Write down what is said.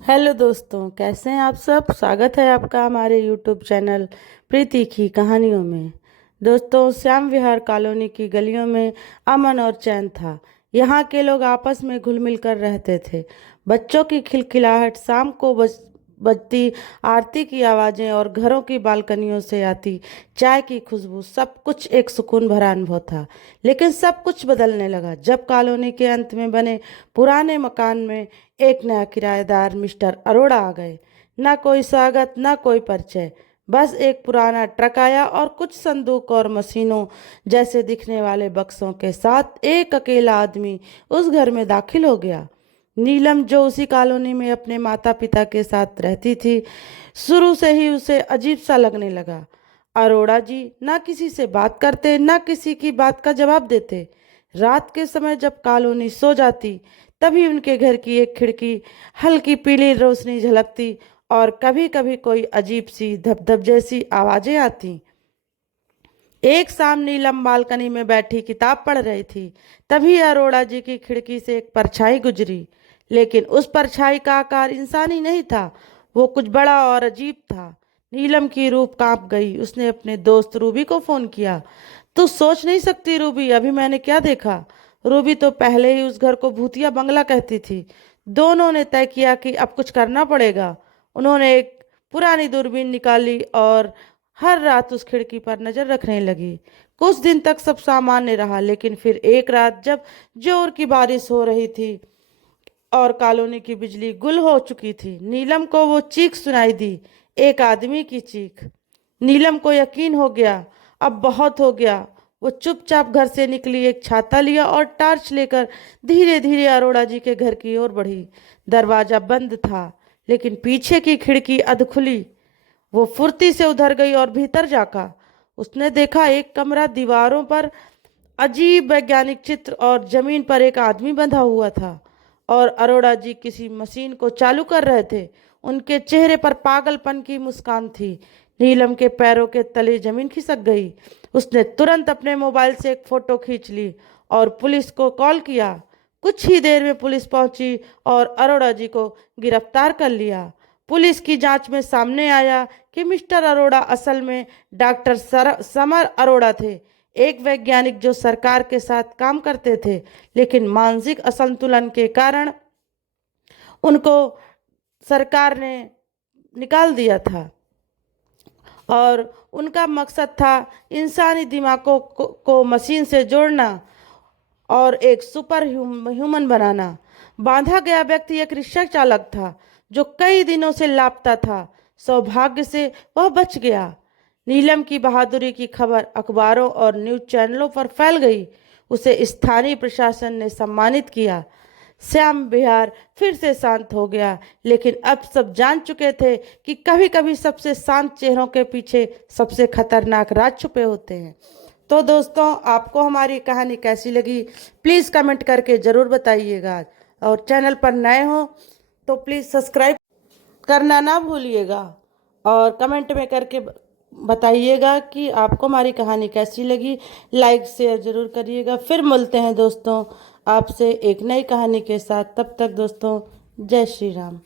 Hello दोस्तों, कैसे हैं आप सब। स्वागत है आपका हमारे यूट्यूब चैनल प्रीति की कहानियों में। दोस्तों, श्याम विहार कॉलोनी की गलियों में अमन और चैन था। यहाँ के लोग आपस में घुल मिल कर रहते थे। बच्चों की खिलखिलाहट, शाम को बजती आरती की आवाज़ें और घरों की बालकनियों से आती चाय की खुशबू, सब कुछ एक सुकून भरा अनुभव था। लेकिन सब कुछ बदलने लगा जब कॉलोनी के अंत में बने पुराने मकान में एक नया किराएदार मिस्टर अरोड़ा आ गए। ना कोई स्वागत, ना कोई परिचय, बस एक पुराना ट्रक आया और कुछ संदूक और मशीनों जैसे दिखने वाले बक्सों के साथ एक अकेला आदमी उस घर में दाखिल हो गया। नीलम, जो उसी कॉलोनी में अपने माता पिता के साथ रहती थी, शुरू से ही उसे अजीब सा लगने लगा। अरोड़ा जी ना किसी से बात करते, ना किसी की बात का जवाब देते। रात के समय जब कॉलोनी सो जाती, तभी उनके घर की एक खिड़की हल्की पीली रोशनी झलकती और कभी कभी कोई अजीब सी धपधप जैसी आवाजें आती। एक शाम नीलम बालकनी में बैठी किताब पढ़ रही थी। तभी अरोड़ा जी की खिड़की से एक परछाई गुजरी, लेकिन उस परछाई का आकार इंसानी नहीं था। वो कुछ बड़ा और अजीब था। नीलम की रूह कांप गई। उसने अपने दोस्त रूबी को फोन किया। तू सोच नहीं सकती रूबी, अभी मैंने क्या देखा। रूबी तो पहले ही उस घर को भूतिया बंगला कहती थी। दोनों ने तय किया कि अब कुछ करना पड़ेगा। उन्होंने एक पुरानी दूरबीन निकाली और हर रात उस खिड़की पर नजर रखने लगी। कुछ दिन तक सब सामान्य रहा, लेकिन फिर एक रात जब जोर की बारिश हो रही थी और कॉलोनी की बिजली गुल हो चुकी थी, नीलम को वो चीख सुनाई दी, एक आदमी की चीख। नीलम को यकीन हो गया, अब बहुत हो गया। वो चुपचाप घर से निकली, एक छाता लिया और टार्च लेकर धीरे धीरे अरोड़ा जी के घर की ओर बढ़ी। दरवाजा बंद था, लेकिन पीछे की खिड़की अध खुली। वो फुर्ती से उधर गई और भीतर जाकर उसने देखा एक कमरा, दीवारों पर अजीब वैज्ञानिक चित्र और जमीन पर एक आदमी बंधा हुआ था। और अरोड़ा जी किसी मशीन को चालू कर रहे थे। उनके चेहरे पर पागलपन की मुस्कान थी। नीलम के पैरों के तले जमीन खिसक गई। उसने तुरंत अपने मोबाइल से एक फोटो खींच ली और पुलिस को कॉल किया। कुछ ही देर में पुलिस पहुंची और अरोड़ा जी को गिरफ्तार कर लिया। पुलिस की जांच में सामने आया कि मिस्टर अरोड़ा असल में डॉक्टर समर अरोड़ा थे, एक वैज्ञानिक जो सरकार के साथ काम करते थे, लेकिन मानसिक असंतुलन के कारण उनको सरकार ने निकाल दिया था। और उनका मकसद था इंसानी दिमागों को मशीन से जोड़ना और एक सुपर ह्यूमन बनाना। बांधा गया व्यक्ति एक रिक्शा चालक था जो कई दिनों से लापता था। सौभाग्य से वह बच गया। नीलम की बहादुरी की खबर अखबारों और न्यूज चैनलों पर फैल गई। उसे स्थानीय प्रशासन ने सम्मानित किया। श्याम विहार फिर से शांत हो गया, लेकिन अब सब जान चुके थे कि कभी कभी सबसे शांत चेहरों के पीछे सबसे खतरनाक राज छुपे होते हैं। तो दोस्तों, आपको हमारी कहानी कैसी लगी, प्लीज़ कमेंट करके ज़रूर बताइएगा। और चैनल पर नए हो तो प्लीज़ सब्सक्राइब करना ना भूलिएगा और कमेंट में करके बताइएगा कि आपको हमारी कहानी कैसी लगी। लाइक शेयर ज़रूर करिएगा। फिर मिलते हैं दोस्तों आपसे एक नई कहानी के साथ। तब तक दोस्तों, जय श्री राम।